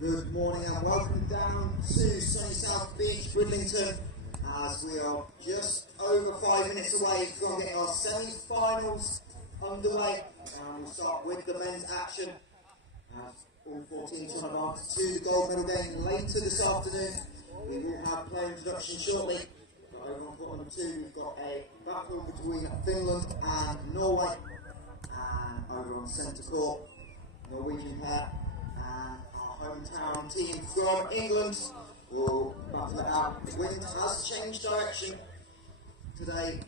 Good morning and welcome down to sunny South Beach, Bridlington, as we are just over 5 minutes away from getting our semi-finals underway. And we'll start with the men's action. All 4 teams will advance to the gold medal game later this afternoon. We will have player introduction shortly. But over on court number 2, we've got a battle between Finland and Norway. And over on centre court, Norwegian pair and our hometown team from England will battle it out. The wind has changed direction today.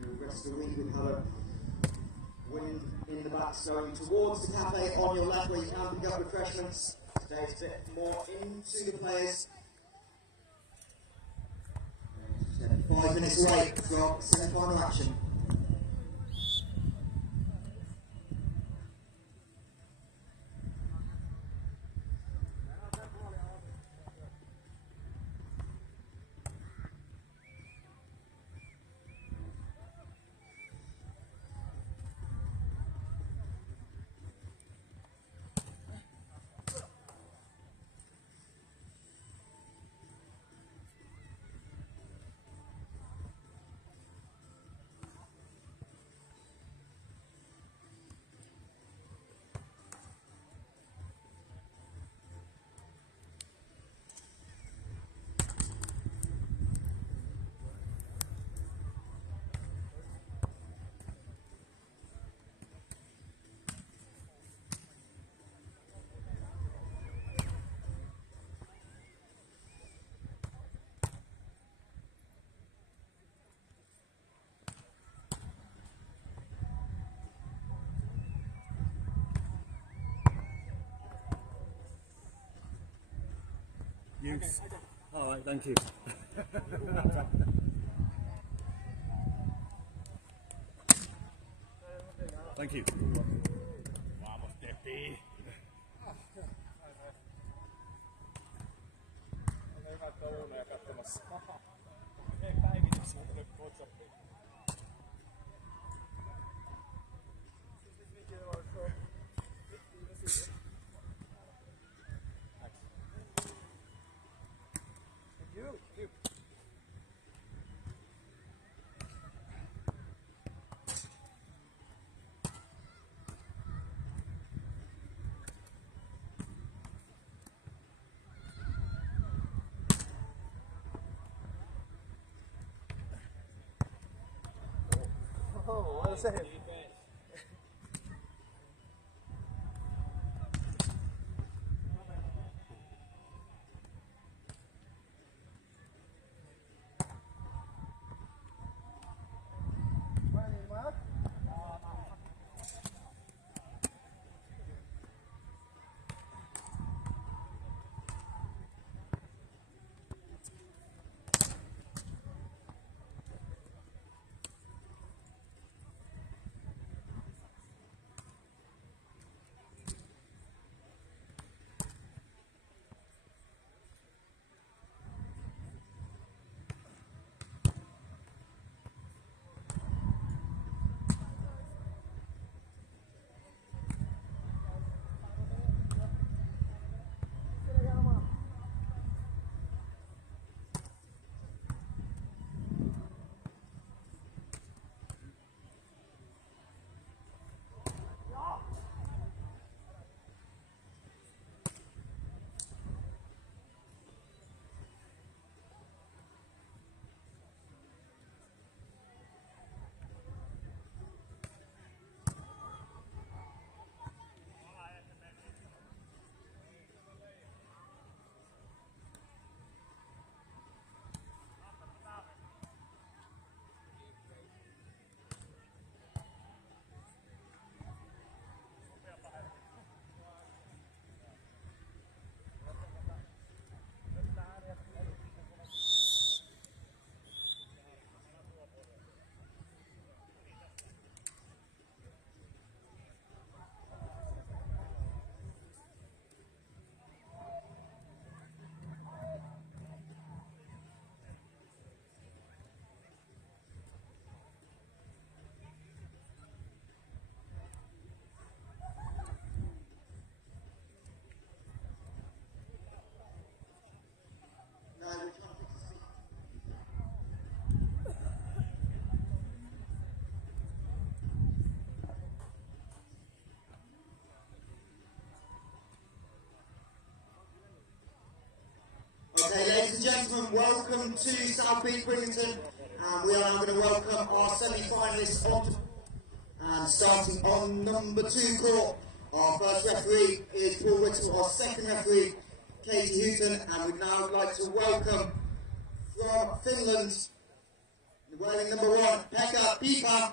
The rest of the week we've had a wind in the back going towards the cafe on your left where you can pick up refreshments. Today it's a bit more into the players. 5 minutes away from semi-final action. Use. All right, thank you. Thank you. Vamos, Tepi. Oh, what a save. Welcome to South Beach, Bridlington, and we are now going to welcome our semi-finalists on. And starting on number 2 court, our first referee is Paul Whittle, our second referee, Katie Houghton, and we'd now like to welcome from Finland, wearing number 1, Pekka Piippo,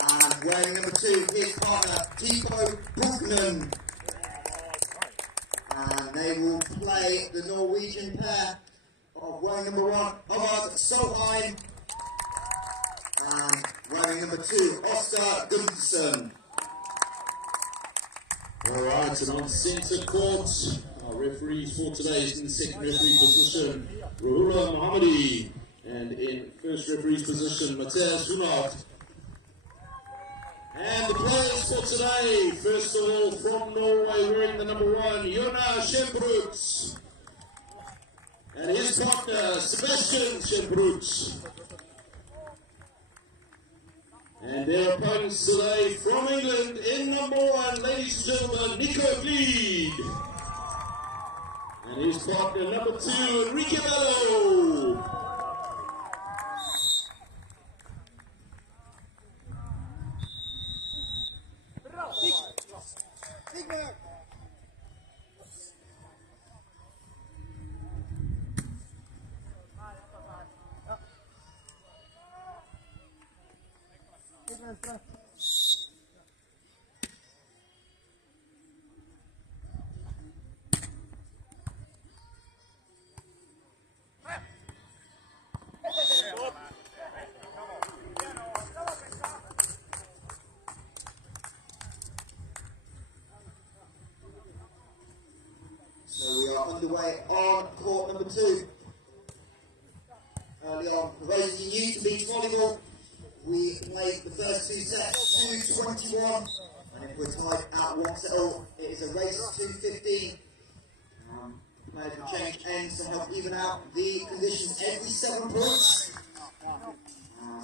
and wearing number 2, his partner, Piippo Pulkkinen. And they will play the Norwegian pair of wearing number 1, Håvard Solheim, and wearing number 2, Oscar Gunderson. Alright, and on centre court, our referees for today is in the second referee position, Rahula Mohammadi, and in first referee's position, Matthias Hunard. And the players for today, first of all from Norway, wearing the number 1, Jonas Schembrut, and his partner, Sebastian Schembrut. And their opponents today from England, in number 1, ladies and gentlemen, Nico Gleed. And his partner, number 2, Enrique Bello. So we are underway on court number 2. Early on, for those of you new to beach volleyball, we played the first 2 sets 2-21, and if we're tied at 1-0, it is a race to 15. Players will change ends to help even out the conditions every 7 points.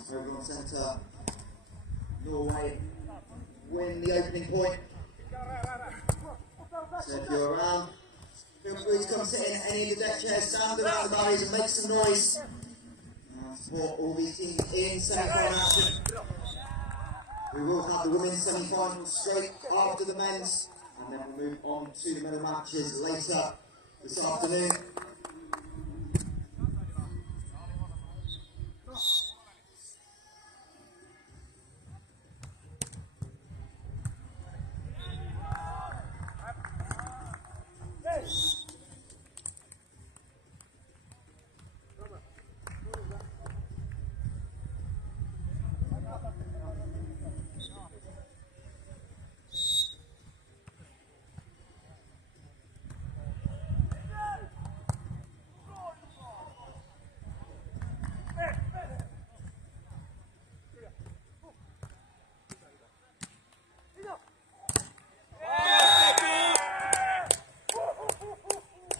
So over on centre, Norway win the opening point. So if you're around, feel free to come sit in any of the deck chairs, stand around the barriers and make some noise. Support all these teams in semi-final action. We will have the women's semi-finals straight after the men's, and then we'll move on to the medal matches later this afternoon.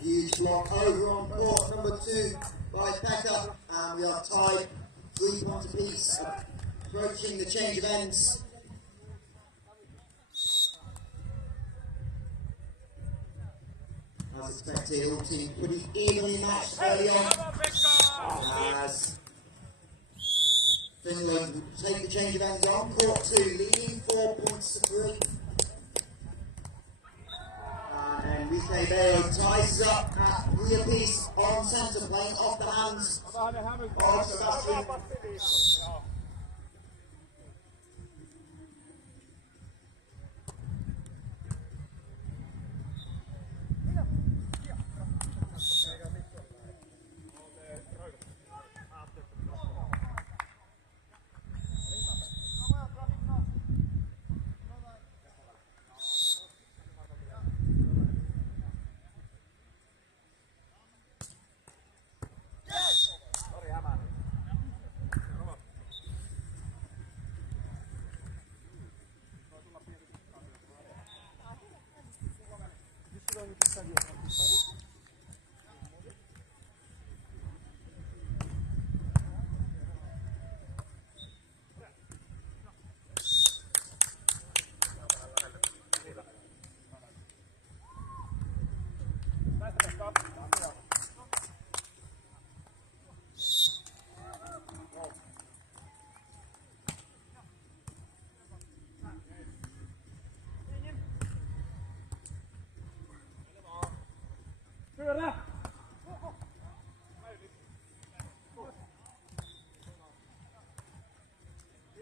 Huge block over on court number 2 by Pekka, and we are tied 3 points apiece, approaching the change of ends. As expected, all teams pretty evenly matched early on, as Finland will take the change of ends on court 2, leading 4 points to 3. And Enrique Bello ties up at 3 apiece on centre, playing off the hands of Sebastian.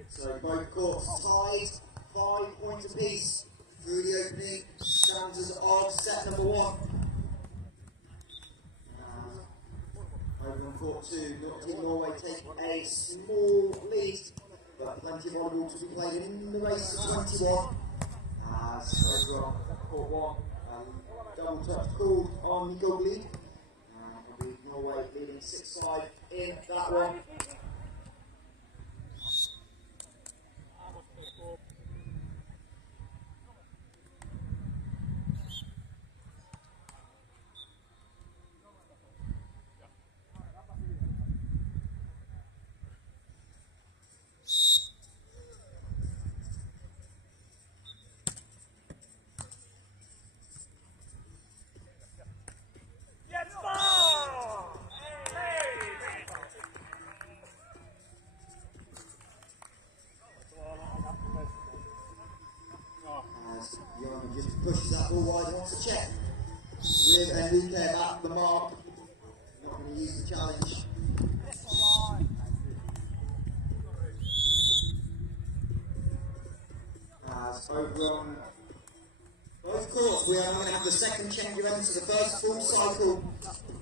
So both courts tied, 5 points apiece through the opening stanzas of set number 1. Over on court 2, Team Norway take a small lead, but plenty of volleyball to be played in the race to 21. As over on court 1, double touch called on the goal lead. And Norway leading 6-5 in that one. Just pushes that ball wide, wants to check with Enrique at the mark. Not going to use the challenge. As over on both courts, we are now going to have the second change of ends to the first full cycle.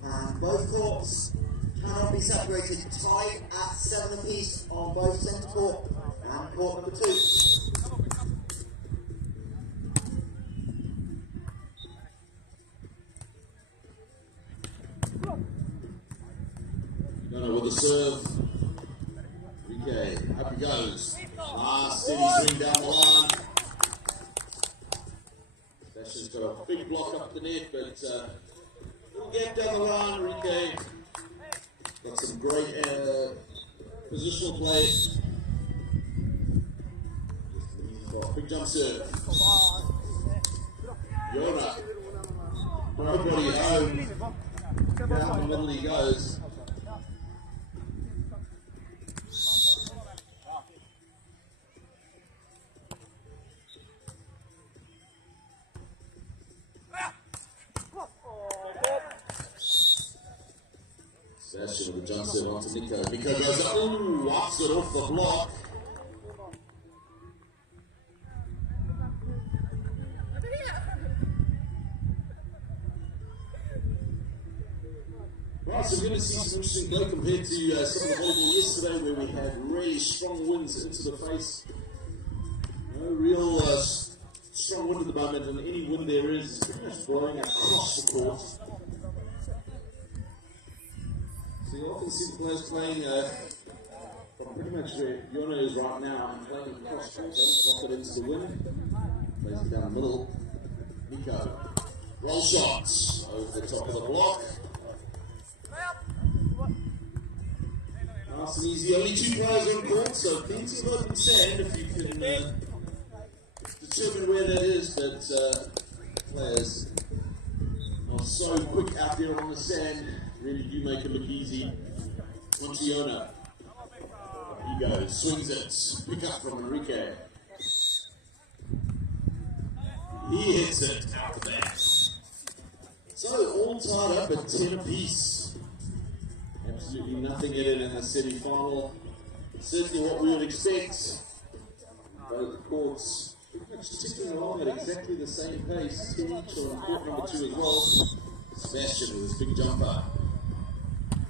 And both courts cannot be separated, tied at 7 apiece on both centre court and court number 2. With the serve. Okay, up he goes. Steady swing down the line. Sebastian's got a big block up the net, but we'll get down the line. Enrique got some great positional play. Big jump serve. Yona. Nobody home. Down the middle he goes. Sebastian with the jump serve onto Nico. Nico goes up, ooh, wafts it off the block. Right, so we're going to see some interesting play compared to some of the volleyball yesterday where we had really strong winds into the face. No real strong wind at the moment, and any wind there is pretty much blowing across the court. So you often see the players playing from pretty much where Yona is right now and playing across court, block it into the wind, plays it down the middle. Nico, roll shots over the top of the block. Nice and easy, only 2 players on court, so plenty of open sand if you can determine where that is, but players are so quick out there on the sand. Really do make it look easy. Montiona. He goes, swings it. Pick up from Enrique. He hits it out the back. So all tied up at 10 apiece. Absolutely nothing in it in the semi-final. Certainly what we would expect. Both courts pretty much ticking along at exactly the same pace. 10 each on court number 2 as well. Sebastian with his big jumper.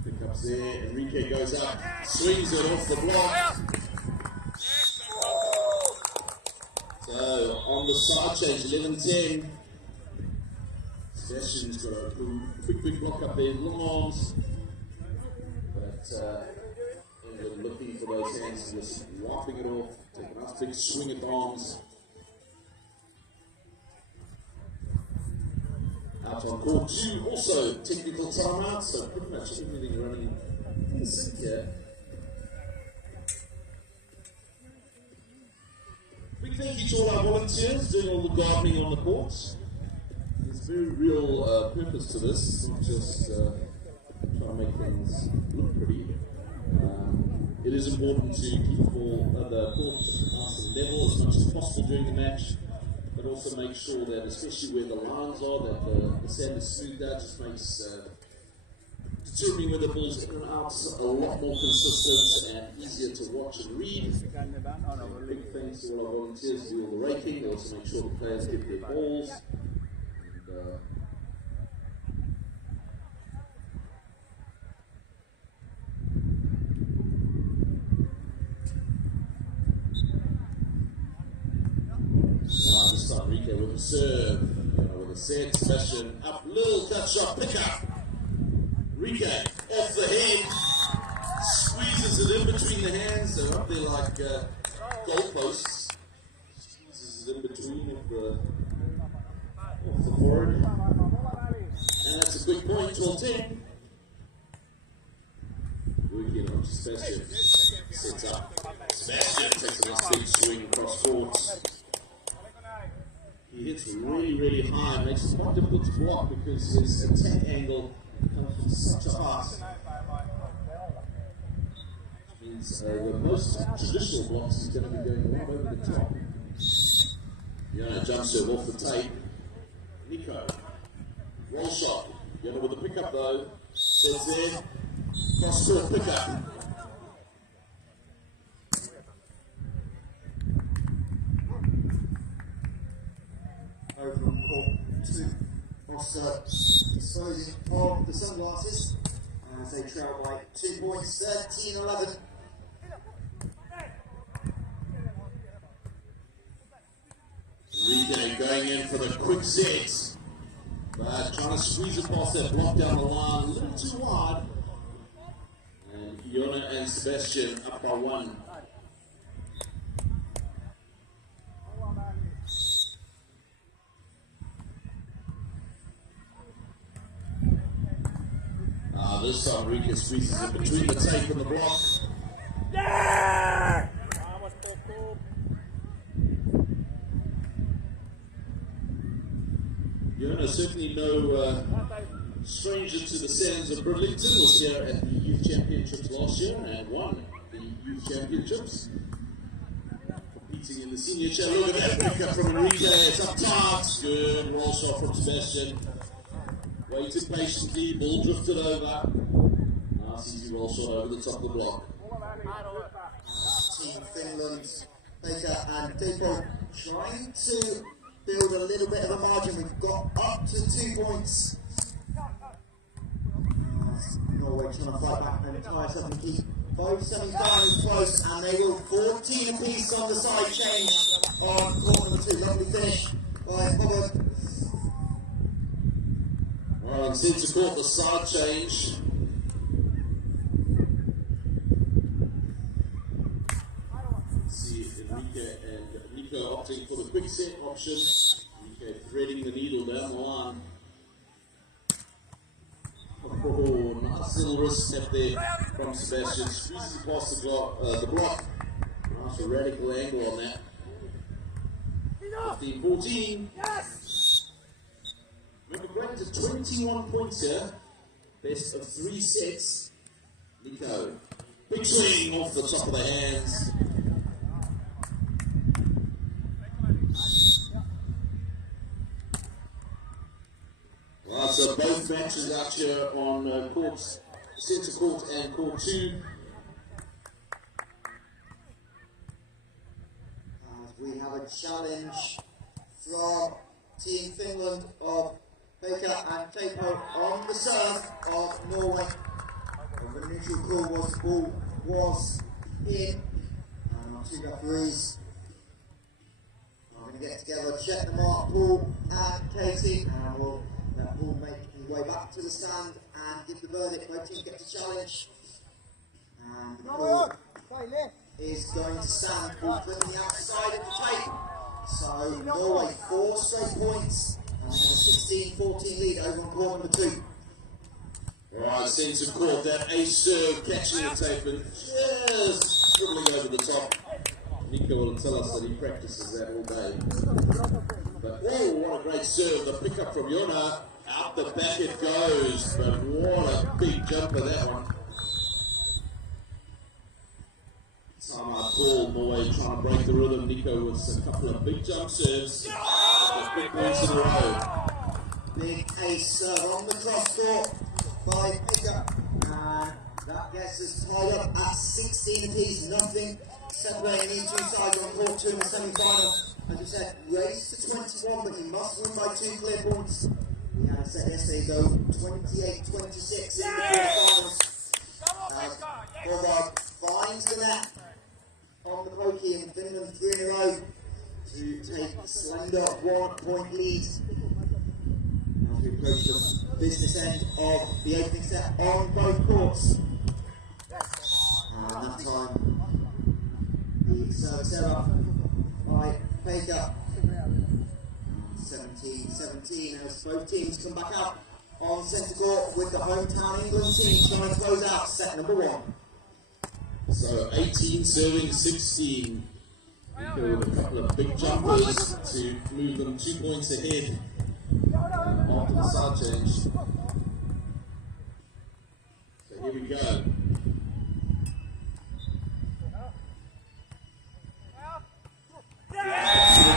Pickups there, Enrique goes up, swings it off the block. So on the side change, 11-10. Sebastian's got a big block up there, long arms. But England looking for those hands, just wiping it off, taking a nice big swing at the arms. Out on court 2, also technical timeout, so pretty much everything running in sync here. Big thank you to all our volunteers doing all the gardening on the courts. There's very real purpose to this, not just trying to make things look pretty. It is important to keep the court nice and level as much as possible during the match. but also make sure that, especially where the lines are, that the sand is smoothed out. Just makes determining whether the ball's in and out a lot more consistent and easier to watch and read. Big thanks to all our volunteers who do all the raking. They also make sure the players get their balls. This time Rico with a serve, with a set, Sebastian up, little cut shot, pick up. Rico off the head, squeezes it in between the hands, they're up there like goalposts. Squeezes it in between off the forward. And that's a quick point, 12-10. Working on Sebastian, sets up. Sebastian takes a nice big swing across court. He hits really, really high, makes it quite difficult to block because his attack angle comes from such a height. Which means the most traditional blocks is going to be going right over the top. Jump serve off the tape. Nico, roll shot. With the pickup though, sets there, cross court pickup. Over on court 2. Foster disposing of the sunglasses as they trail by 2 points, 13-11. Rico going in for the quick set, but trying to squeeze it past that block down the line, a little too wide. And Iona and Sebastian up by 1. This time Rico squeezes in between the tape and the block. Yeah! Iona certainly no stranger to the sands of Bridlington. Was here at the Youth Championships last year and won the Youth Championships. Competing in the Senior Challenge. Look at that pickup from Enrique. It's up top. Good roll shot from Sebastian. Waited patiently, ball drifted over. Nice easy roll shot over the top of the block. Team Finland, Baker and Piippo trying to build a little bit of a margin. We've got up to 2 points. Norway trying to fight back and tie us up and keep both semi-finals close, and they will 14 apiece on the side change on court number 2. Lovely finish by Howard. Well, centre court, the side change. Let's see Enrique and Nico opting for the quick set option. Enrique threading the needle down the line. Oh, nice little wrist step there from Sebastian. Squeezes across the block. Nice radical angle on that. 15-14. Yes! We're going to 21 points here. Best of 3 sets. Nico. Big swing off the top of the hands. Right, so both matches out here on centre court and court 2. We have a challenge from Team Finland of Baker and Piippo on the serve of Norway. The neutral call was the ball was in, and our 2 referees are going to get together, check the mark, Paul and Katie, and we'll let Paul make his way back to the stand and give the verdict. Both teams get the challenge, and the call is going to stand Paul from the outside of the tape. So Norway 4 straight points, and they have a 16-14 lead over on court number 2. Right, centre court, that ace serve catching the tape and just dribbling over the top. Nico will tell us that he practices that all day. But oh, what a great serve! The pickup from Iona, out the back it goes. But what a big jumper that one. Time out ball, Norway trying to break the rhythm. Nico with a couple of big jump serves. quick points in a row. Big ace serve on the cross court by Majak. And that gets us tied up at 16 apiece, nothing separating these two sides on court 2 in the semi-final. As we said, race to 21, but you must win by 2 clear points. We had a set yesterday though, 28-26 in the quarterfinals. Borgard finds the net on the pokey and Finland 3 in a row to take a slender 1-point lead. As we approach the business end of the opening set on both courts. And that time, the service error by Baker. 17-17 as both teams come back out on centre court with the hometown England team trying to close out set number 1. So 18 serving 16. Piippo with a couple of big jumpers to move them 2 points ahead after the side change. So here we go.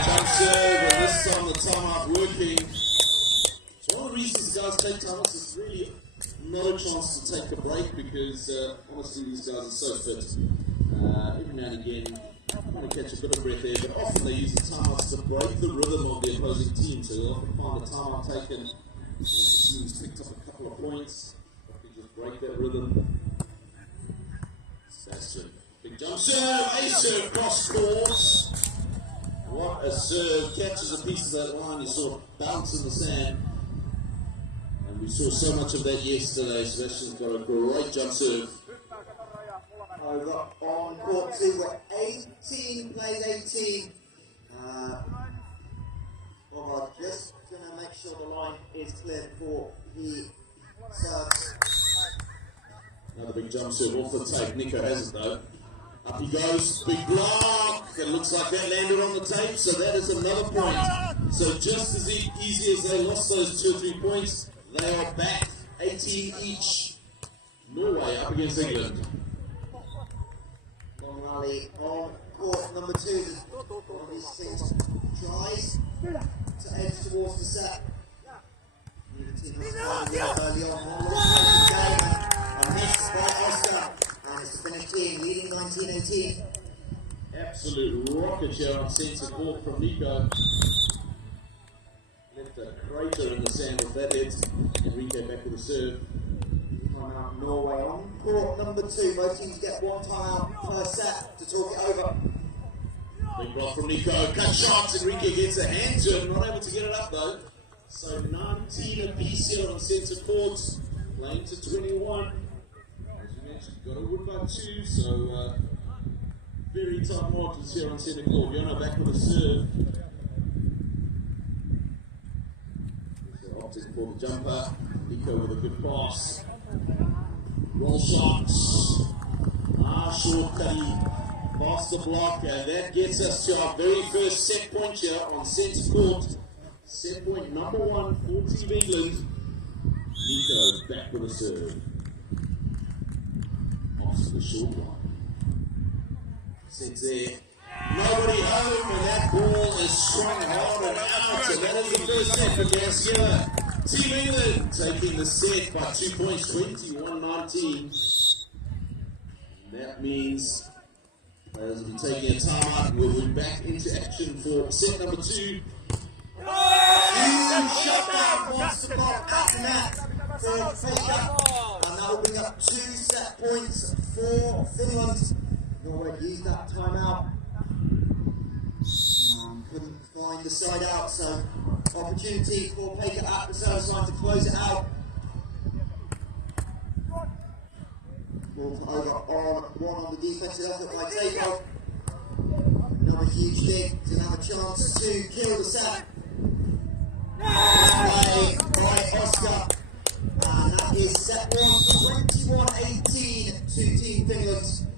Jump serve, and this time the timeout working. So one of the reasons the guys take timeouts is really not a chance to take a break because honestly these guys are so fit. Every now and again, I'm going to catch a bit of breath there, but often they use the timeouts to break the rhythm of the opposing team. So they'll often find the timeout taken once the team's picked up a couple of points. They just break that rhythm. Sebastian, big jump serve, ace serve, cross course. What a serve, catches a piece of that line, you saw it bounce in the sand. And we saw so much of that yesterday. Sebastian's got a great jump serve. Over on court 2, where 18 plays 18. Well, just going to make sure the line is clear before he serves. Another big jump serve off the tape. Nico has it though. Up he goes, big block. It looks like that landed on the tape, so that is another point. So just as easy as they lost those 2 or 3 points, they are back 18 each. Norway up against England. Long rally on court number 2. One of these things tries to edge towards the set. Neither team has found early on. And missed by Oscar. And it's the Finnish team leading 19-18. Absolute rocket here on centre court from Nico. Left a crater in the sand with that hit. Enrique back with the serve. Timeout Norway on court number 2. Both teams get 1 timeout per set to talk it over. Big block from Nico. Cut shots. Enrique gets a hand to it. Not able to get it up though. So 19 apiece here on centre court. Playing to 21. As you mentioned, got a win by 2. So very tight margins here on centre court. Yona back with a serve. Opted for the jumper. Nico with a good pass. Roll shots. Short cutty. Past the block. And that gets us to our very first set point here on centre court. Set point number 1 for Team England. Nico back with a serve. Off the short line. Sits there. Nobody home, and that ball is swung hard and out. So that is the first set for Garcia. Team England taking the set by 2 points, 21-19. That means players will be taking a timeout. We'll be back into action for set number 2. Huge shutdown wants to block at the net for Baker. And that will bring up 2 set points for Finland. Norway used that timeout. Couldn't find the side out, so opportunity for Baker at the service line to close it out. Ball over on 1 on the defensive effort by Piippo. Another huge dig to have a chance to kill the set. By Oscar. And that is set 1, 21-18 to Team Finland.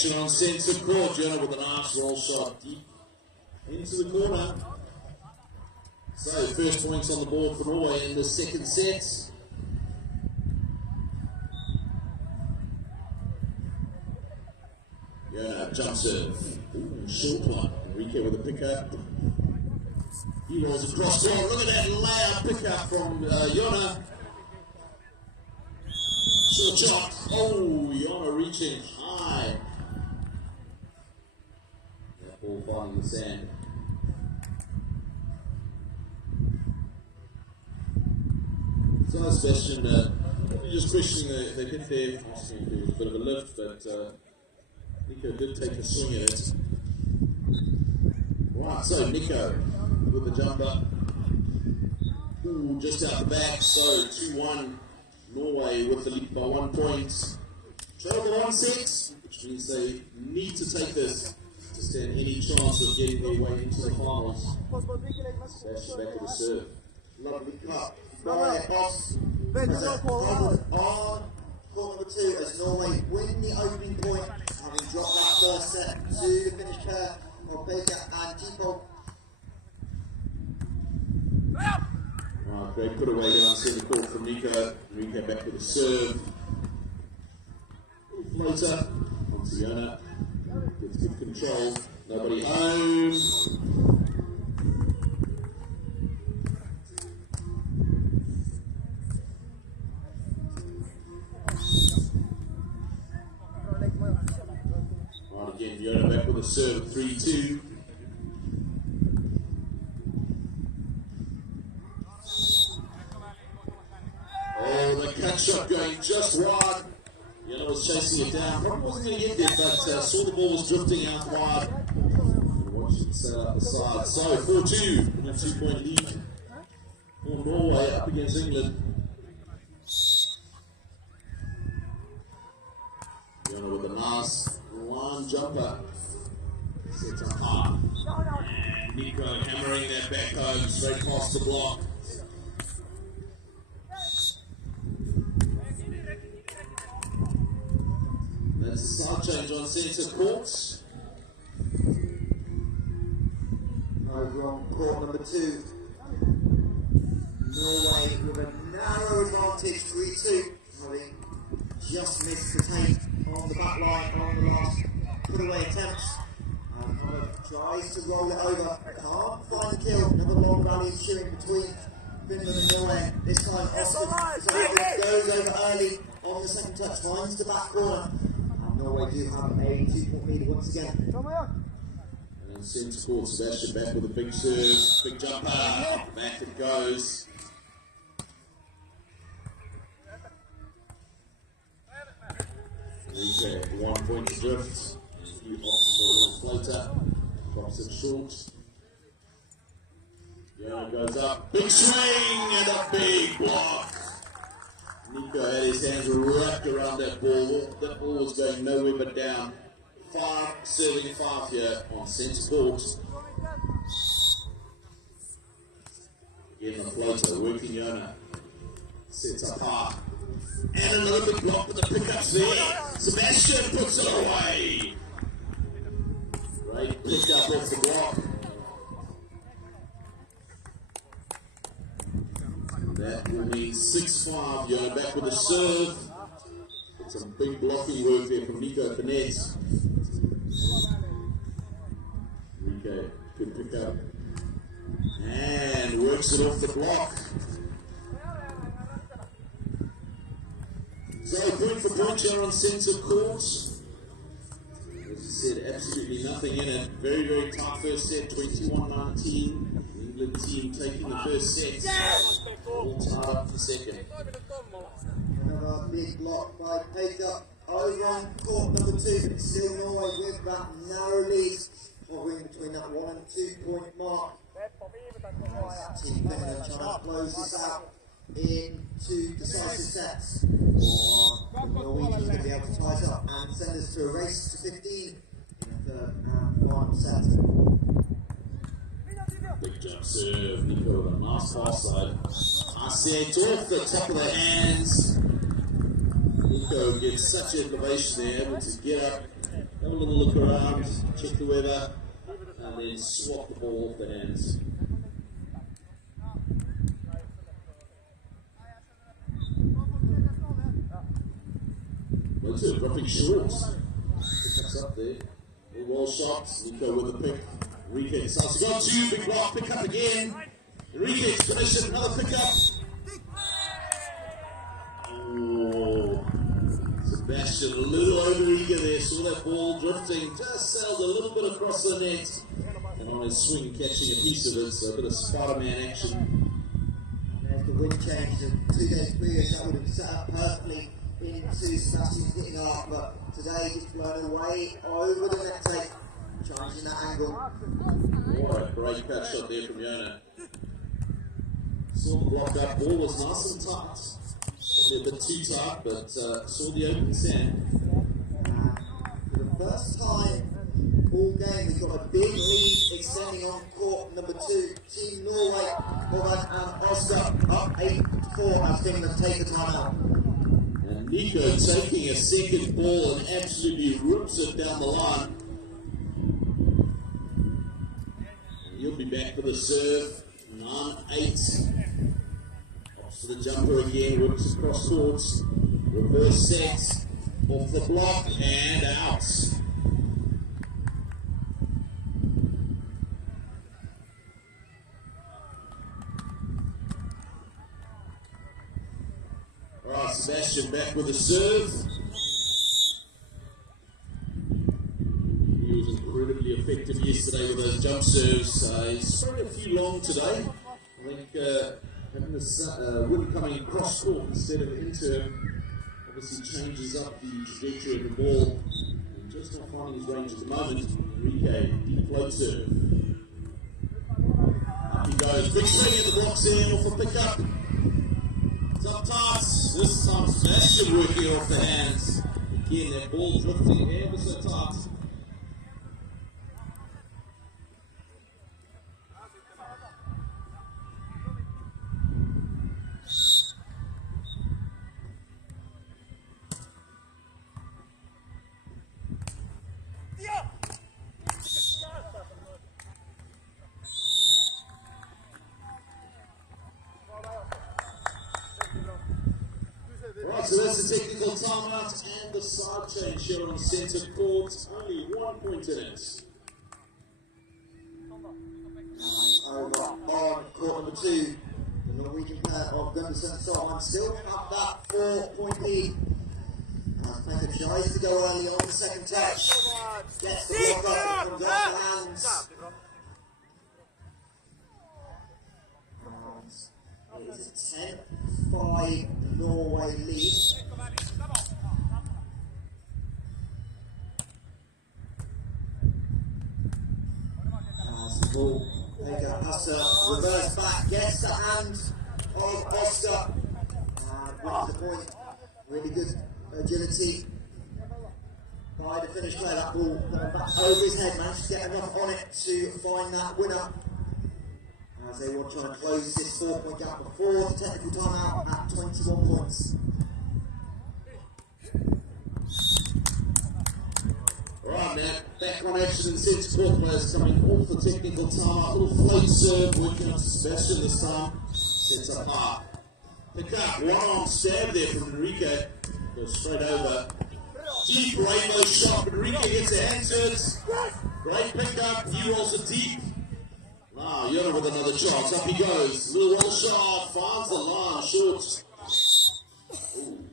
action on centre court. Jonah with a nice roll shot deep into the corner. So first points on the board for Norway in the second set. Yeah, jump serve. Ooh, short one. Enrique with a pickup. He rolls across court. Look at that layup pickup from Jona. Short shot. Oh, Jona reaching high. That ball finding the sand. So nice question. Just questioning the hit there, asking if there was a bit of a lift, but Nico did take a swing at it. Right, so Nico with the jumper. Ooh, just out the back. So 2-1 Norway with the lead by 1 point. Trail the 1-6, which means they need to take this to stand any chance of getting their way into the finals. Smash back to the serve. Lovely cut. Right, boss. On court number 2 as Norway win the opening point, having dropped that first set to the finish pair of Majak and Piippo. Right, great put away down centre court from Nico. Enrique back with a serve. Floater onto Jona. Gets good control. Nobody home. Right, again, Jona back with a serve, 3-2. Oh, the cut shot going just wide. Jona was chasing it down. Probably wasn't going to get there, but saw the ball was drifting out wide. Watch it sail out the side. So, 4-2, a 2-point lead for Norway up against England. Jona with a nice line jumper. Sets up high. And Nico hammering that back home straight past the block. That's a side change on centre court. Over on court number 2. Norway with a narrow advantage, 3-2. Having just missed the tape on the back line on the last put-away attempts. Connor tries to roll it over, can't find the kill. Another long rally ensuing between Finland and Norway. This time Austin goes over early on the second touch, finds the back corner. And Norway do have a 2-point lead once again. And then centre court, Sebastian back with a big serve, big jumper, back it goes. Enrique, 1 point drift. He opts for a little floater, drops it short. Jona goes up, big swing and a big block. Nico had his hands wrapped around that ball. That ball was going nowhere but down. 5, serving 5 here on centre court. Again, the floater working Jona. Sets up high. And another big block with the pickups there. Sebastian puts it away. Great pick up off the block. That will mean 6-5. Jona back with a serve. It's some big blocking work there from Nico Finette. Enrique, good pick up. And works it off the block. So, point for point here on centre court. As I said, absolutely nothing in it. Very, very tight first set, 21-19. The England team taking the first set. All tied up for second. Another big block by Majak over on court number 2, but still Norway with that narrow lead, hovering between that 1 and 2 point mark. Team Finland trying to close this out into decisive sets. The Norwegians going to be able to tie it up and send us to a race to 15 in the third and final set. Big jump serve, Nico with a nice far side. I said off the top of the hands. Nico gets such elevation there, able to get up. That have a little look around, check the weather, and then swap the ball off the hands. That's it, dropping shorts. Pickups up there. Little wall shots. Nico with a pick. Enrique decides to go two. Big block. Pick up again. Enrique's finished. Another pick up. Oh. Sebastian a little over eager there. Saw that ball drifting. Just sailed a little bit across the net. And on his swing, catching a piece of it. So a bit of Spider-Man action. There's the wind change. In 2 days previous, that would have set up perfectly into Sebastian's hitting arc, but today just blown away over the net tape, changing that angle. Alright, great catch shot there from Yona. Saw the block up, ball was nice and tight. Probably a bit too tight, but saw the open sand. For the first time all game, we've got a big lead extending on court number 2. Team Norway, Morgan and Oscar up 8-4 as Finland take the timeout. Nico taking a second ball and absolutely rips it down the line. And he'll be back for the serve. 9-8. Off to the jumper again, whips across courts. Reverse set. Off the block and out. Alright, Sebastian back with a serve. He was incredibly effective yesterday with those jump serves. He's thrown a few long today. I think having the wind coming across court instead of into him obviously changes up the trajectory of the ball. And just not finding his range at the moment. Enrique, deep float serve. Up he goes. Big swing in the box there, off a pickup. Sometimes, this time Sebastian working off the hands. Again, that ball drifting ever so tight. Right, so that's the technical timeout and the side change here on centre court. Only 1 point in it. Over on court number 2, the Norwegian pair of Gunderson and Solheim still have that 4-point lead. Pekka tries to go early on the second touch. Gets the block up from off the hands. It is a 10-5 Norway lead. As the ball, Pekka has to reverse back, gets the hand of Oscar. And with the point, really good agility by the Finnish player. That ball going back over his head, managed to get enough on it to find that winner. As they will try and close this 4-point gap before the technical timeout at 21 points. Right now, back on action and centre court players coming off the technical timeout. Little float serve, working up to Sebastian this time. Sets up high. Pick up, one arm stab there from Enrique. Goes straight over. Deep rainbow shot. Enrique gets a hand to it. Great pick up. He rolls it deep. Now, Yoda with another chance. Up he goes. Little roll shot. Finds the line. Short. Ooh.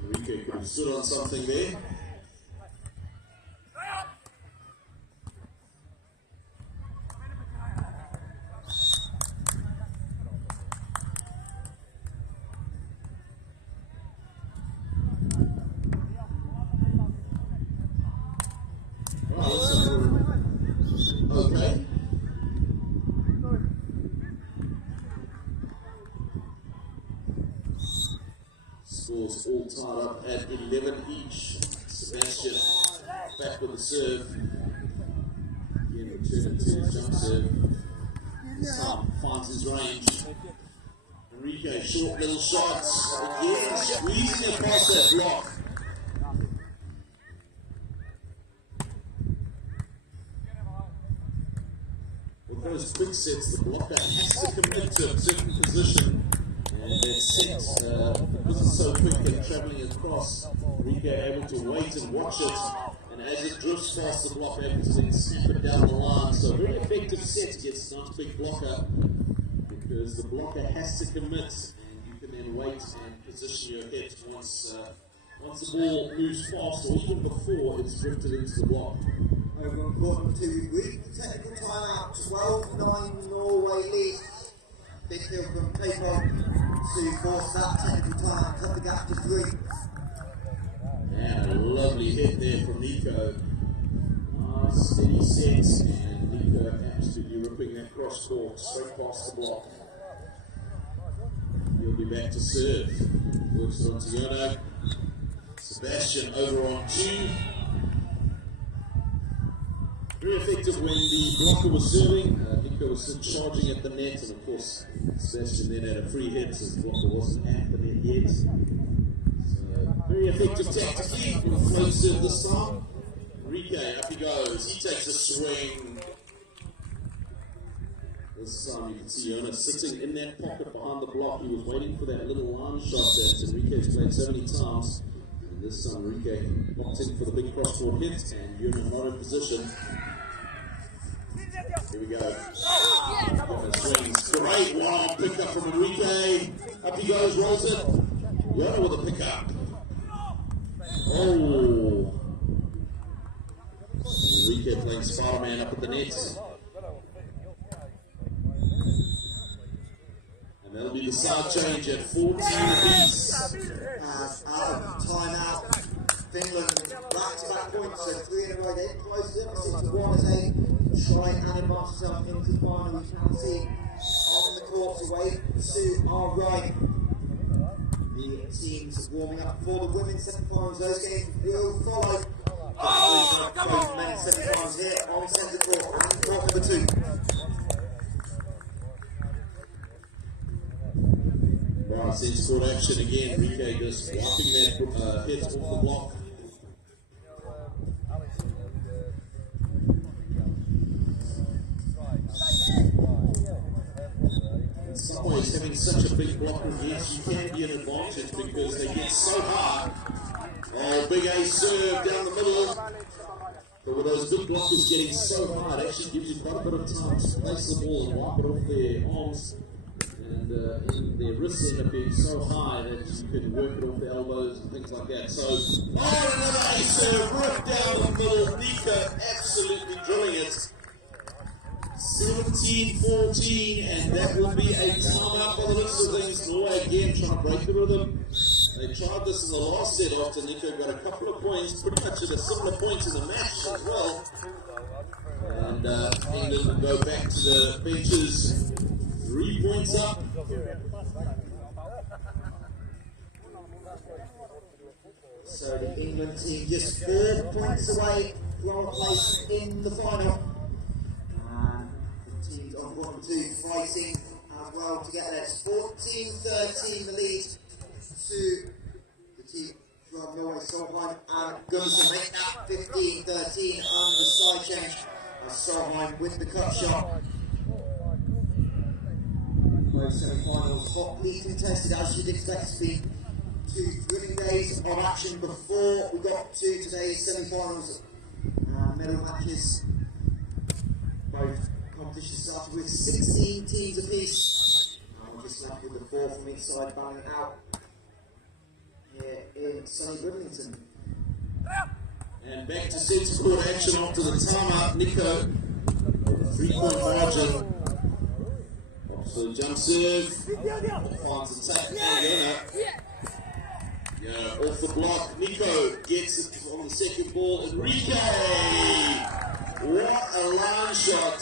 Enrique could have stood on something there. Okay. Scores all tied up at 11 each. Sebastian back with the serve. Again, returning to his jump serve. This time finds his range. Enrique, short little shots. Again, squeezing across that block. those quick sets, the blocker has to commit to a certain position, and that set, because it's so quick and travelling across, Rika able to wait and watch it, and as it drifts past the block, able to then snap it down the line. So a very effective set against a nice big blocker, because the blocker has to commit, and you can then wait and position your head once the ball moves fast, or even before it's drifted into the block. Over on quarter two, with the technical timeout, 12-9 Norway lead. Big hill from Piippo to force that technical timeout, cut the gap to 3. And a lovely hit there from Nico. Nice steady set, and Nico absolutely ripping that cross court straight past the block. He'll be back to serve. Works it on to Yono. Sebastian over on 2. Very effective when the blocker was serving. Nico was still charging at the net, and of course Sebastian then had a free hit as the blocker wasn't at the net yet. So very effective tactically with a float serve this time. Enrique, up he goes. He takes a swing. This time you can see Jonas sitting in that pocket behind the block. He was waiting for that little line shot that Enrique's played so many times. And this time Enrique locked in for the big cross-court hit, and Jonas not in position. Here we go. Swings. Great one-on pickup from Enrique. Up he goes, rolls it. Jonas with a pickup. Oh. Enrique playing Spider-Man up at the net. And that'll be the side change at 14 apiece. Out of timeout. Finland back-to-back points, so 3 in a row. They close the deficit to 1 as they try and advance themselves into the final. You can see on the court away to our right. The teams warming up for the women's semifinals. Those games will follow. Both men's semifinals here on centre court and court number 2. Right, centre court action again. Enrique just wiping that hit off the block. In some ways, having such a big blocker against you can be an advantage because they get so hard. Oh, big ace serve down the middle. But with those big blockers getting so hard, it actually gives you quite a bit of time to place the ball and wipe it off their arms. And their wrists end up being so high that you can work it off the elbows and things like that. So, another ace serve, ripped down the middle. Nico absolutely drilling it. 17-14, and that will be a timeout by the looks of things. Norway again trying to break the rhythm. They tried this in the last set after Nico got a couple of points, pretty much at a similar point in the match as well. And England will go back to the benches, 3 points up. So the England team just 4 points away from a place in the final. And the teams on bottom 2 fighting as well to get there. 14-13 the lead to the team from Norway, Solheim and Gunnison. Make that 15-13 on the side change. Solheim with the cut shot. Both semi-finals hotly contested as you'd expect to be. 2 thrilling days of action before we got to today's semi-finals medal matches. Both competitions started with 16 teams apiece. We're just left with the 4 from each side battling out here in sunny Bridlington. And back to centre court action after the timeout. Nico, 3-point margin. So jump serve, finds the tap, and off the block. Nico gets it on the second ball. Enrique, what a line shot!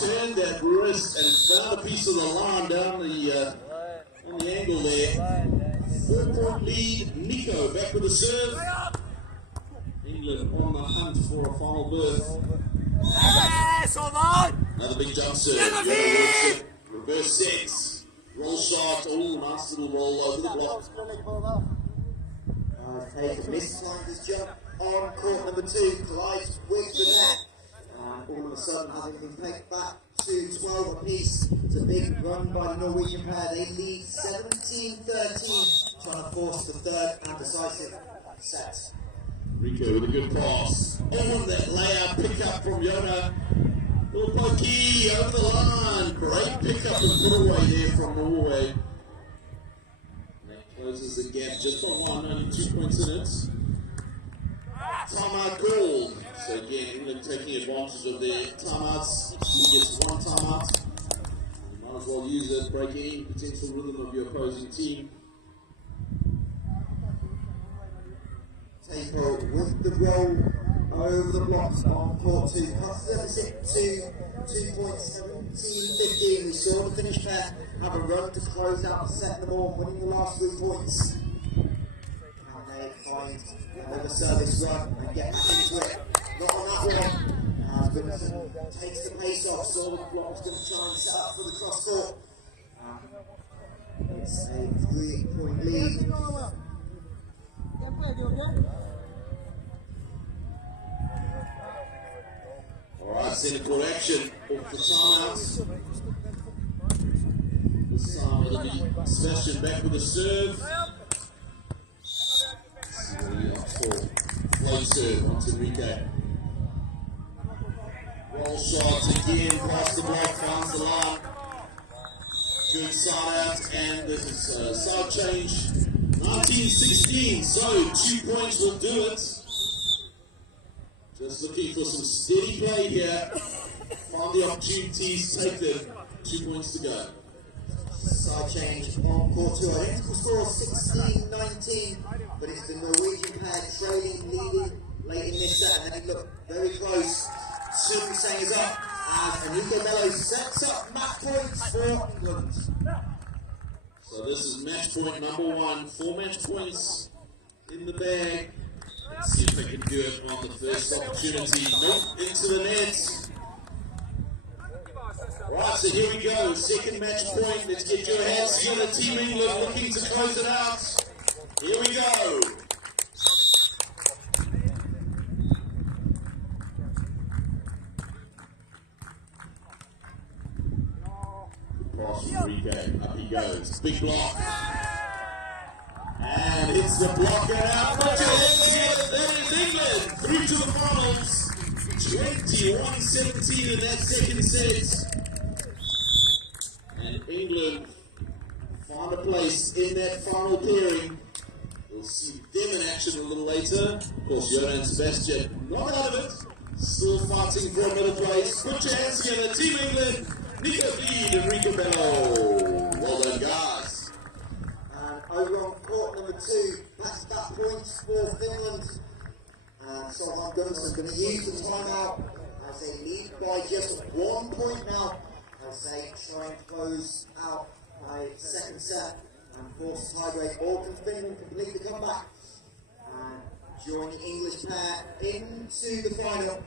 Turned that wrist and found a piece of the line down the on the angle there. 4-point lead. Nico back with the serve. England on the hunt for a final berth. Another big jump serve. Reverse sets. Roll shot. Oh, nice little roll over the block. Taken this time this jump on court number 2. Collides with the net. And all of a sudden, having been picked back to 12 apiece. It's a big run by the Norwegian pair. They lead 17-13, trying to force the third and decisive set. Rico with a good pass. On that layup, pick up from Yona. Little pokey over the line. Great pick up and put away there from Norway. And that closes the gap just on one, only 2 points in it. Timeout called. So again, England taking advantage of their timeouts. He gets one timeout. You might as well use it, break any potential rhythm of your opposing team. Piippo with the roll over the blocks on court 2. Cuts the deficit to 2 points, 17-15. We saw the Finnish pair have a run to close out the set them all, winning the last 3 points. And they find another service run and get back into it. Not on that one. Bridlington takes the pace off. Saw the block's going to try and set up for the cross court. It's a 3-point lead. Alright, centre court action off the timeouts. This time it'll be Sebastian back with a serve. Float serve onto Enrique. Roll shot again, past the block, finds the line. Good side out, and this is side change. 19-16, so 2 points will do it. Just looking for some steady play here. Find the opportunities, take them. 2 points to go. Side change on court 2. Identical score 16-19, but it's the Norwegian pair trailing, leading late in this set, and they look very close. Super Sangers up as Enrique Mello sets up match points for England. So this is match point number 1. 4 match points in the bag. Let's see if they can do it on the first opportunity. Nope, into the net. Right, so here we go. Second match point. Let's get your hands together. Team England looking to close it out. Here we go. Pass from Enrique. Up he goes. Big block. And hits the block and out. Put your hands together. There is England. Through to the finals. 21-17 in that second set. And England find a place in that final pairing. We'll see them in action a little later. Of course, Johan and Sebastian not out of it. Still fighting for a middle place. Put your hands together. Team England. Nico Lead and Rico Bello. Well done, guys. And over on court number 2, back points for Finland. And Solheim Gunnarsson going to use the timeout as they lead by just 1 point now, as they try and close out a second set and force tiebreak. Or can Finland complete the comeback and join the English pair into the final?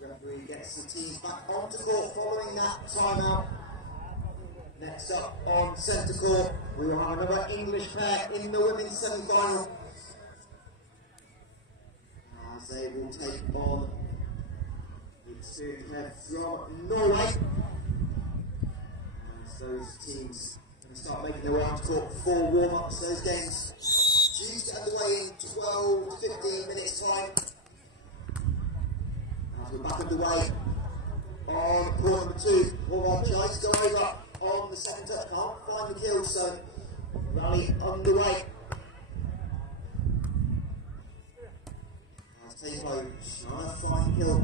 Referee gets the teams back onto court following that timeout. Next up on centre court, we will have another English pair in the women's semi-final, as they will take on the experienced pair from Norway. As those teams going to start making their way onto court for warm-ups. Those games due to get underway in 12 to 15 minutes time. As we're back underway on court number 2, warm-up tries to go over on the second touch, can't find the kill, so rally underway. As Piippo trying to find the kill.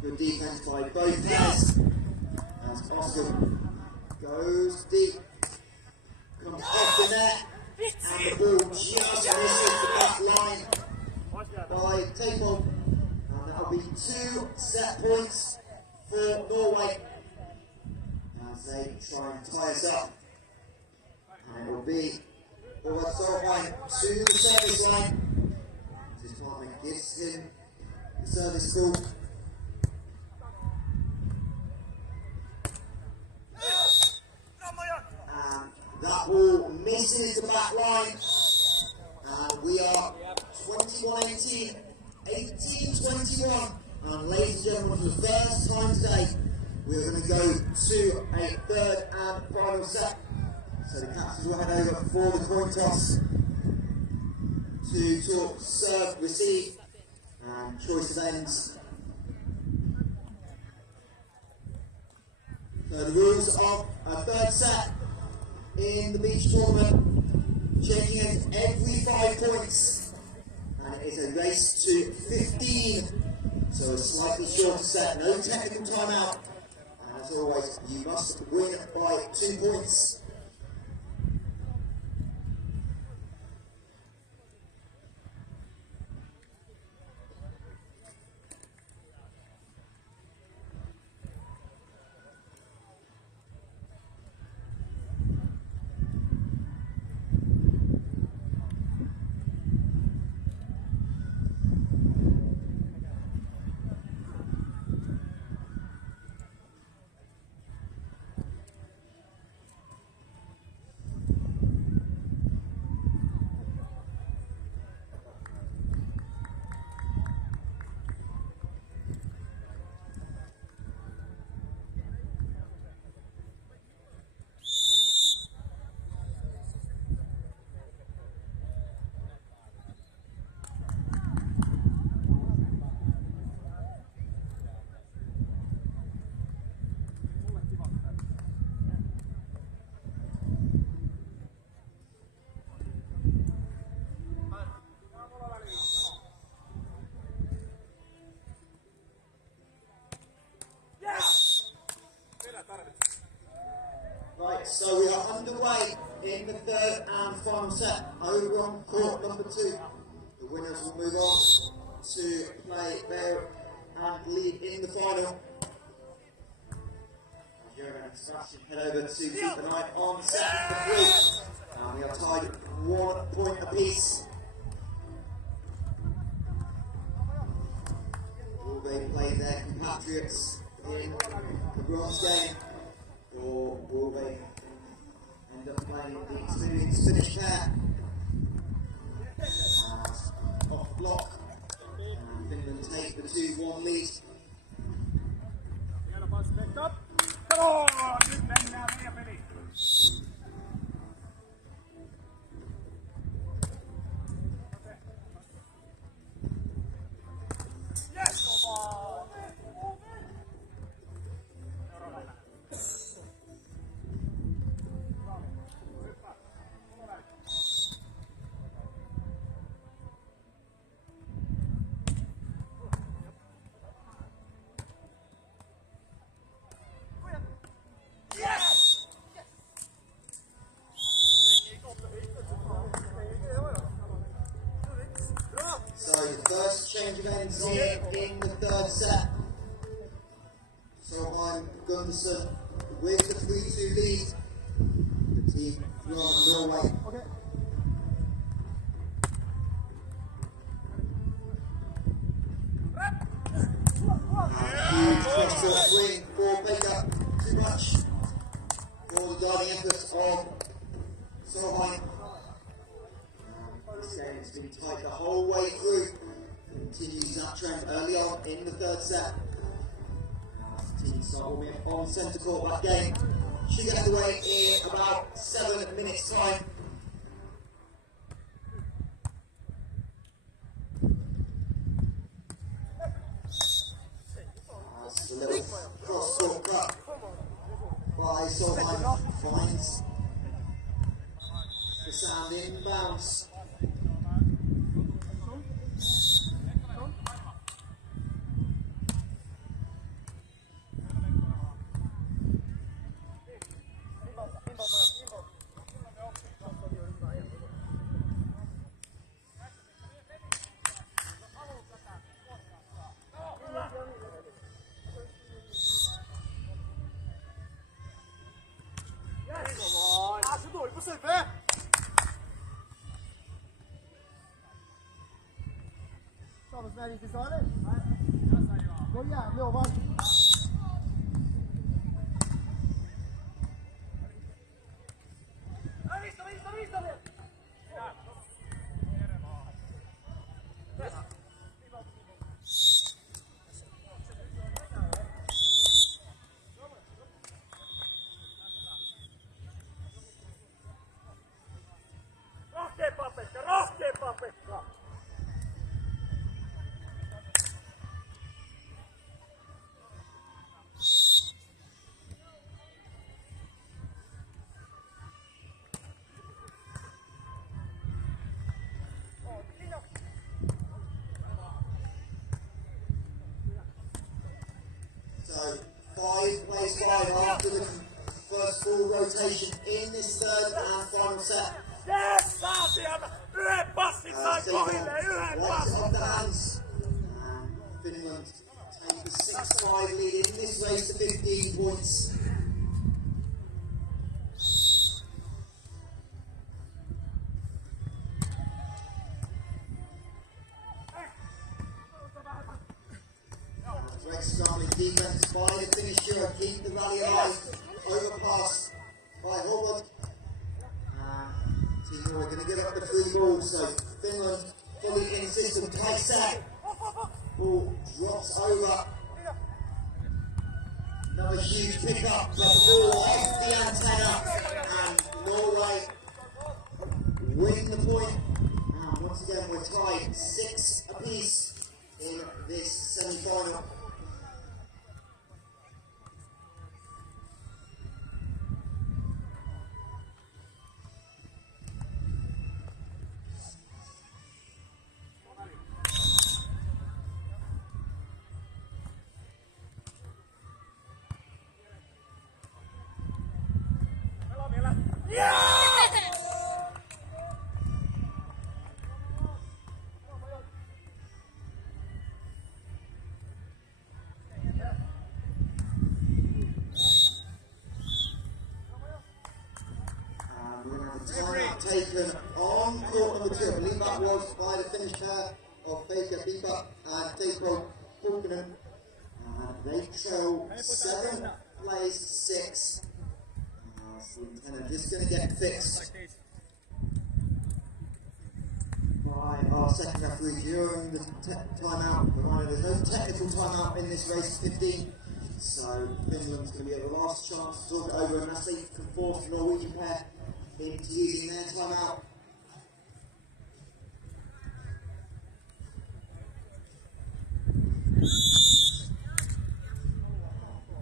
Good defense by both players. As Oscar goes deep, comes off the net, and the ball just misses the back line by Piippo. That'll be 2 set points for Norway as they try and tie us up. And it will be Solheim to the service line. His partner gives him the service call. And That ball misses the back line. And we are 21-18, 18-21. And ladies and gentlemen, for the first time today, we're going to go to a third and final set. So the captains will head over for the coin toss to talk, serve, receive, and choice of ends. So the rules of a third set in the beach tournament, checking ends every 5 points, and it is a race to 15. So a slightly shorter set, no technical timeout, and as always, you must win by 2 points. Right, so we are underway in the third and final set over on court number 2. The winners will move on to play there and lead in the final. Majak and Sebastian head over to keep an eye on set number 3. And we are tied 1 point apiece. Will they play their compatriots in the bronze game? Or will they end up playing the experienced Finnish pair? Off block, and Finland take the 2-1 lead. So the first change of ends here in the third set. Solheim Gunderson with the 3-2 lead. The team from Norway. Huge cross-court swing for Majak. Too much for the guarding efforts of Solheim. This game has been tight the whole way through. Continues that trend early on in the third set. The team start warming up on centre court. That game should get underway in about 7 minutes' time. That's a little cross-court cut by Solheim. Finds the sound inbounds. So 5 plays 5 after the first full rotation in this third and final set. Wipes off the hands. And Finland take the 6-5 lead in this race to 15 points. Great scrambling defense by the finisher, keep the rally alive. Overpass by Holland. Team Norway going to give up the 3 balls, so Finland fully in system, tight set. Ball drops over. Another huge pickup, but ball off the antenna, and Norway win the point. And once again, we're tied 6 apiece in this semi-final. Taken on court number 2. I believe that was by the Finnish pair of Piippo and Piippo Pulkkinen. And they trail 7 plays 6. So Lieutenant just going to get fixed by our second referee during the timeout. Reminder, there's no technical timeout in this race 15. So Finland's going to be at the last chance to talk it over, unless they can force the Norwegian pair into using their timeout.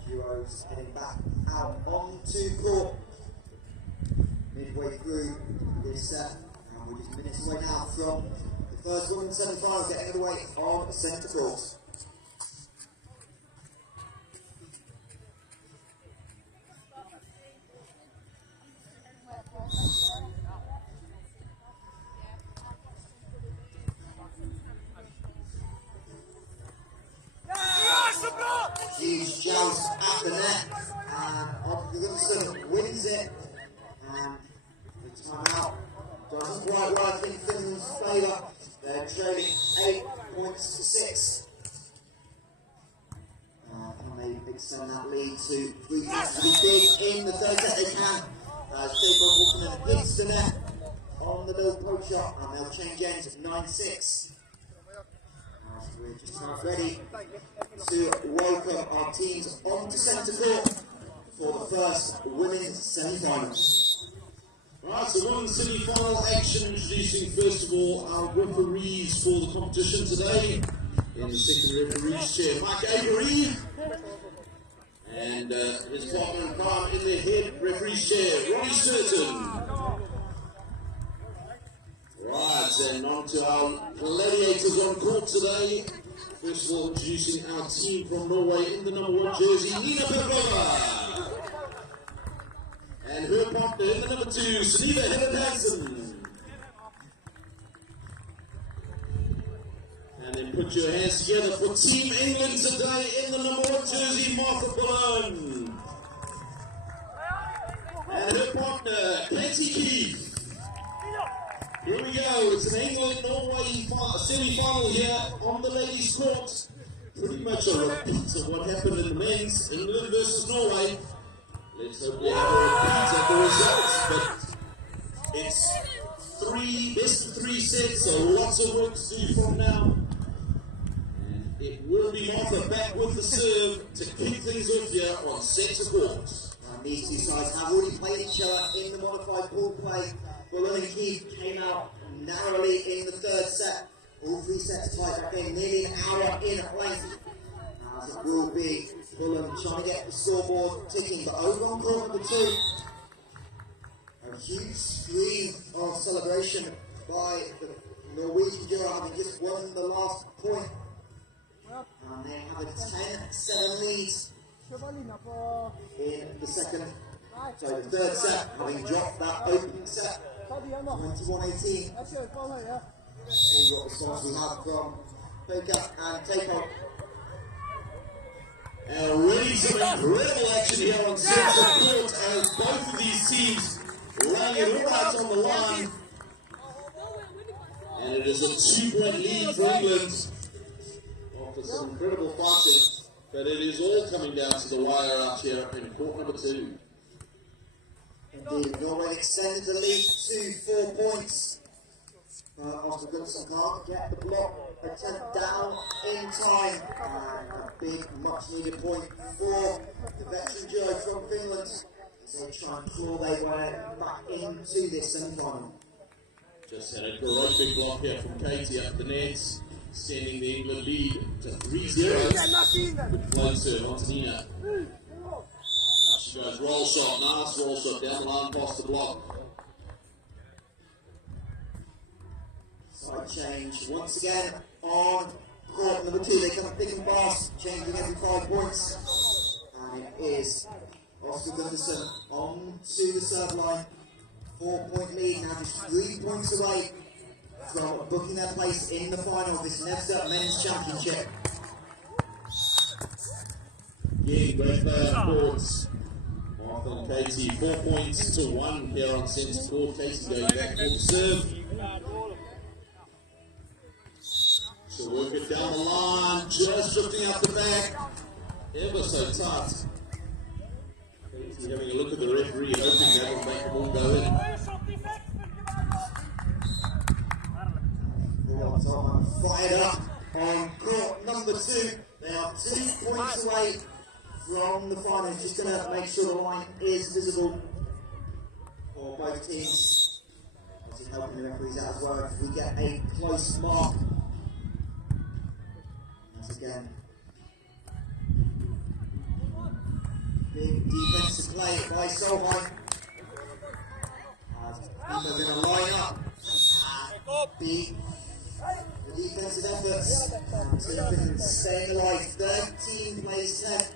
Duos heading back out onto court midway through this set, and we're just minutes away now from the first women's semi-final getting underway on centre court. Huge joust at the net, and Pulkkinen wins it, and the timeout doesn't quite work in Finland's favour. They're trailing 8 points to 6. Can they extend that lead to 3 points to be big in the third set? They can, as Pulkkinen hits the net on the no poke shot, and they'll change ends at 9-6. We're just about ready to welcome our teams onto centre court for the first women's semi-finals. Right, so women's semi-final action, introducing first of all our referees for the competition today. In the second referee's chair, Mike Avery, and his partner in crime in the head referee's chair, Ronnie Sturton. Right, and on to our gladiators on court today. First of all, introducing our team from Norway in the number 1 jersey, Nina Pevlova. And her partner in the number 2, Sunniva Helen Hansen. And then put your hands together for Team England today in the number 1 jersey, Martha Bullen. And her partner, Katie Keith. Here we go, it's an England-Norway semi-final here on the ladies' court. Pretty much a repeat of what happened in the men's, England versus Norway. Let's hope we have a repeat of the results, but it's best of 3 sets, so lots of work to do from now. And it will be Martha back with the serve to kick things off here on centre court. These two sides have already played each other in the modified pool play Bullen and Keith came out narrowly in the third set. All three sets tied, that game nearly an hour in length. As it will be Bullen trying to get the scoreboard ticking, but over on court number 2, a huge scream of celebration by the Norwegian duo, having just won the last point. And they have a 10-7 lead in the second. So the third set, having dropped that opening set, 21-18. See what response we have from Majak and Piippo. And already some incredible action here on central court as both of these teams laying it all out on the line. And it is a 2-point lead for England after some incredible fighting. But it is all coming down to the wire out here in court number 2. Indeed, Norway extended the lead to 4 points. Oscar Gunnarsson can't get the block attempt down in time. And a big, much needed point for the veteran duo from Finland as they try and claw their way back into this semi-final. Just had a great big block here from Katie up the nets, sending the England lead to 3-0. Good flow serve onto Nina. She goes roll shot, nice roll shot down the line past the block. Side change once again on court number 2. They come thick and fast, changing every 5 points. And it is Oscar Gunnarsson on to the serve line. 4-point lead, now just 3 points away from booking their place in the final of this NEVZA Men's Championship. Again, great courts. Martha and Katie, 4 points to 1 here on centre court. Katie going back full serve. So work it down the line, just drifting out the back. Ever so tight. Katie having a look at the referee, hoping that will make the ball go in. Solheim fired up on court number 2. They are 2 points away from the final. Just going to make sure the line is visible for both teams. Obviously helping the referees out as well if we get a close mark. Once again, big defensive play by Solheim. Piippo going to line up and beat the defensive efforts. So Finland staying alive. 13 plays left.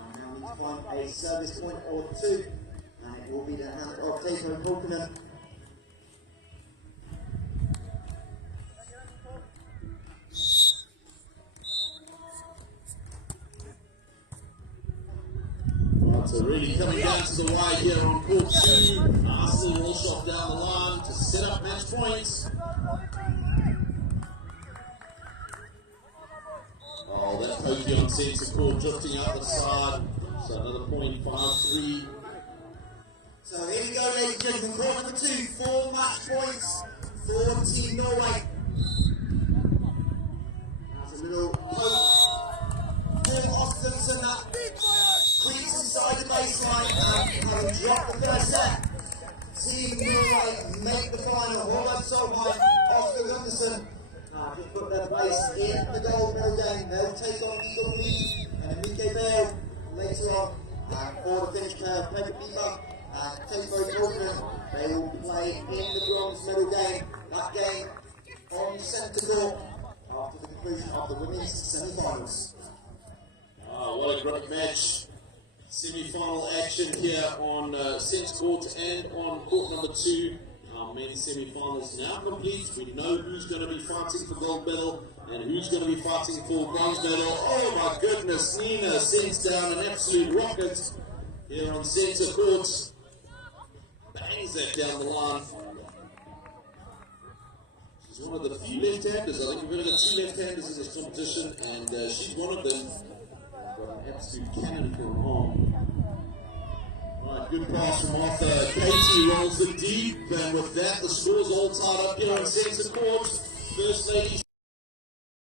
And now we need to find a service point or 2. And it will be the hand of Piippo and Pulkkinen. So really coming down to the wire here on court 2. Nice little roll shot down the line to set up match points. Oh, that pokey on centre court drifting out the side. So another point, 5-3. So here we go, ladies and gentlemen. Court number 2, 4 match points for Team Norway. That's a little poke for Oscarsson that creeps inside the baseline and having dropped the first set. Team Norway make the final. Håvard Solheim, Oscar Gunnarsson just put their place in the gold medal game. They'll take on Eagle Lee and Enrique Bale later on. And for the Finnish pair, Piippo and Piippo Pulkkinen, they will play in the bronze medal game. That game on centre court after the conclusion of the women's semi-finals. Oh, what a great match. Semi-final action here on centre court and on court number 2. Our men's semi-finals now complete. We know who's going to be fighting for gold medal and who's going to be fighting for bronze medal. Oh my goodness, Nina sends down an absolute rocket here on centre court. Bangs that down the line. She's one of the few left-handers. I think we've only got 2 left-handers in this competition, and she's one of them. Got an absolute cannon for an arm. Right, good pass from Martha. Katie rolls it deep, and with that, the score's all tied up here on centre court. First lady